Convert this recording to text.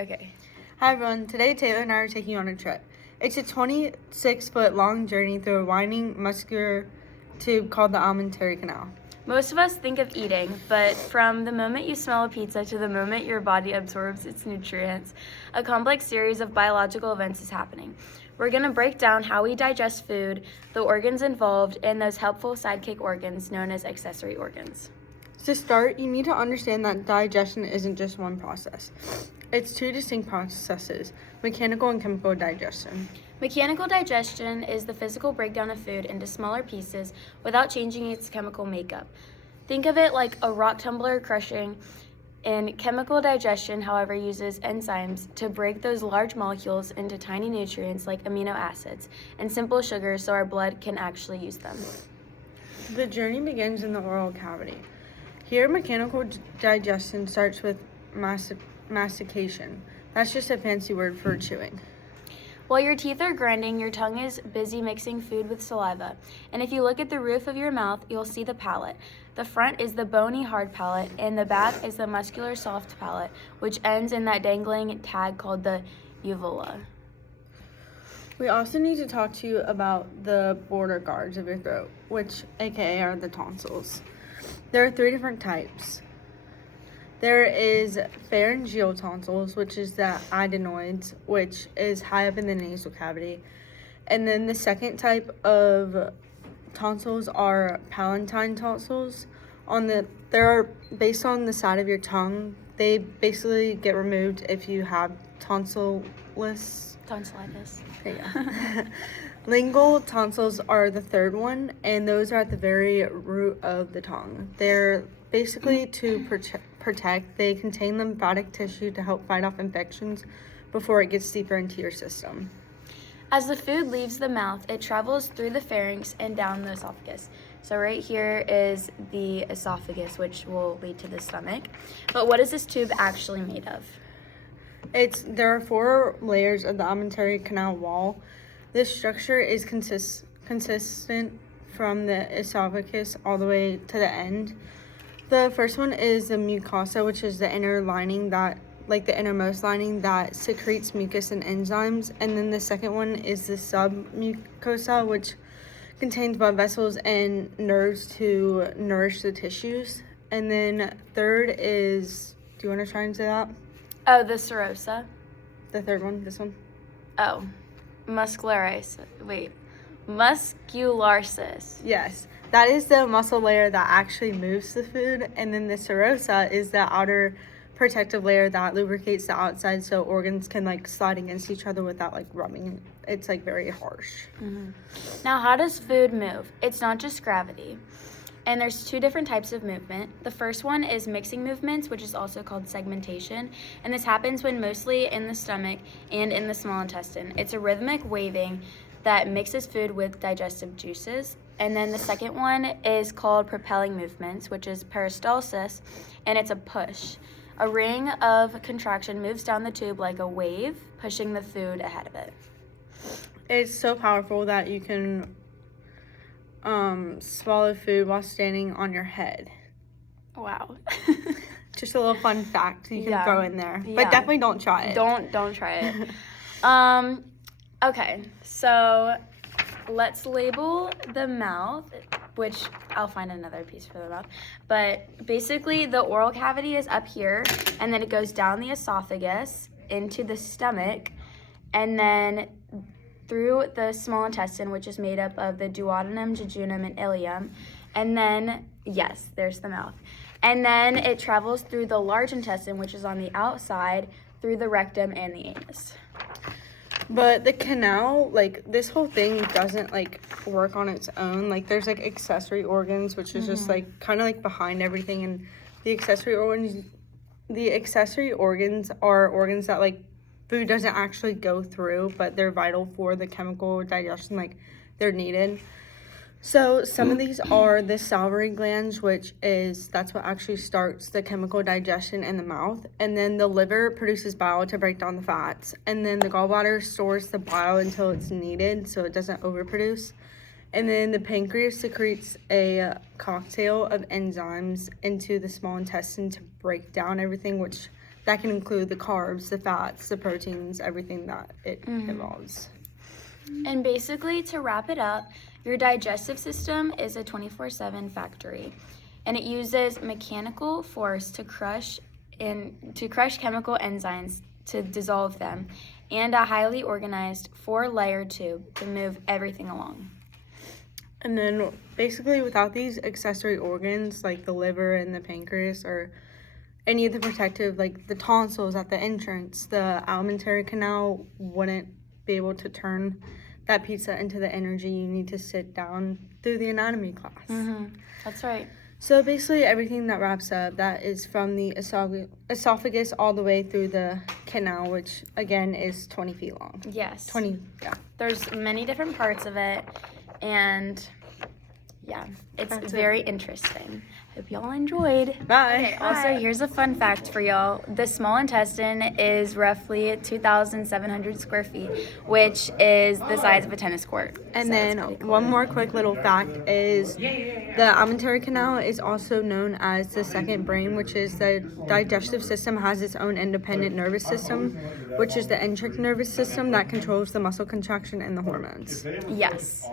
Okay. Hi everyone, today Taylor and I are taking you on a trip. It's a 26-foot long journey through a winding muscular tube called the alimentary canal. Most of us think of eating, but from the moment you smell a pizza to the moment your body absorbs its nutrients, a complex series of biological events is happening. We're going to break down how we digest food, the organs involved, and those helpful sidekick organs known as accessory organs. To start, you need to understand that digestion isn't just one process. It's two distinct processes, mechanical and chemical digestion. Mechanical digestion is the physical breakdown of food into smaller pieces without changing its chemical makeup. Think of it like a rock tumbler crushing. And chemical digestion, however, uses enzymes to break those large molecules into tiny nutrients like amino acids and simple sugars so our blood can actually use them. The journey begins in the oral cavity. Here, mechanical digestion starts with mastication. That's just a fancy word for chewing. While your teeth are grinding, your tongue is busy mixing food with saliva. And if you look at the roof of your mouth, you'll see the palate. The front is the bony hard palate, and the back is the muscular soft palate, which ends in that dangling tag called the uvula. We also need to talk to you about the border guards of your throat, which aka are the tonsils. There are 3 different types. There is pharyngeal tonsils, which is the adenoids, which is high up in the nasal cavity. And then the second type of tonsils are palatine tonsils. They're based on the side of your tongue. They basically get removed if you have tonsillitis. There you go. Lingual tonsils are the third one, and those are at the very root of the tongue. They're basically to protect. They contain lymphatic tissue to help fight off infections before it gets deeper into your system. As the food leaves the mouth, it travels through the pharynx and down the esophagus. So right here is the esophagus, which will lead to the stomach. But what is this tube actually made of? There are 4 layers of the alimentary canal wall. This structure is consistent from the esophagus all the way to the end. The first one is the mucosa, which is the inner lining the innermost lining that secretes mucus and enzymes. And then the second one is the submucosa, which contains blood vessels and nerves to nourish the tissues. And then third is, do you want to try and say that? Oh, the serosa. The third one, this one? Oh, muscularis. Yes. That is the muscle layer that actually moves the food, and then the serosa is the outer protective layer that lubricates the outside so organs can slide against each other without rubbing. It's very harsh. Mm-hmm. Now, how does food move? It's not just gravity. And there's 2 different types of movement. The first one is mixing movements, which is also called segmentation. And this happens when mostly in the stomach and in the small intestine. It's a rhythmic waving that mixes food with digestive juices. And then the second one is called propelling movements, which is peristalsis, and it's a push. A ring of contraction moves down the tube like a wave, pushing the food ahead of it. It's so powerful that you can swallow food while standing on your head. Wow. Just a little fun fact you can throw in there. Yeah. But definitely don't try it. Don't try it. Okay, so let's label the mouth, which I'll find another piece for the mouth. But basically the oral cavity is up here, and then it goes down the esophagus into the stomach, and then through the small intestine, which is made up of the duodenum, jejunum, and ileum. And then, yes, there's the mouth. And then it travels through the large intestine, which is on the outside, through the rectum and the anus. But the canal, this whole thing doesn't, work on its own. There's, accessory organs, which is just, kind of, behind everything. And the accessory organs are organs that, food doesn't actually go through, but they're vital for the chemical digestion, they're needed. So some of these are the salivary glands, that's what actually starts the chemical digestion in the mouth. And then the liver produces bile to break down the fats. And then the gallbladder stores the bile until it's needed so it doesn't overproduce. And then the pancreas secretes a cocktail of enzymes into the small intestine to break down everything, which that can include the carbs, the fats, the proteins, everything that it involves. And basically, to wrap it up, your digestive system is a 24/7 factory, and it uses mechanical force to crush chemical enzymes to dissolve them, and a highly organized 4-layer tube to move everything along. And then basically without these accessory organs like the liver and the pancreas or any of the protective, like the tonsils at the entrance, the alimentary canal wouldn't be able to turn that pizza into the energy you need to sit down through the anatomy class. That's right. So basically everything that wraps up, that is from the esophagus all the way through the canal, which again is 20 feet long. Yes. 20, yeah. There's many different parts of it, and yeah, it's very interesting. Hope y'all enjoyed. Bye. Okay, also, here's a fun fact for y'all. The small intestine is roughly 2,700 square feet, which is the size of a tennis court. And So then it's pretty cool. one more quick little fact is the alimentary canal is also known as the second brain, which is the digestive system has its own independent nervous system, which is the enteric nervous system that controls the muscle contraction and the hormones. Yes.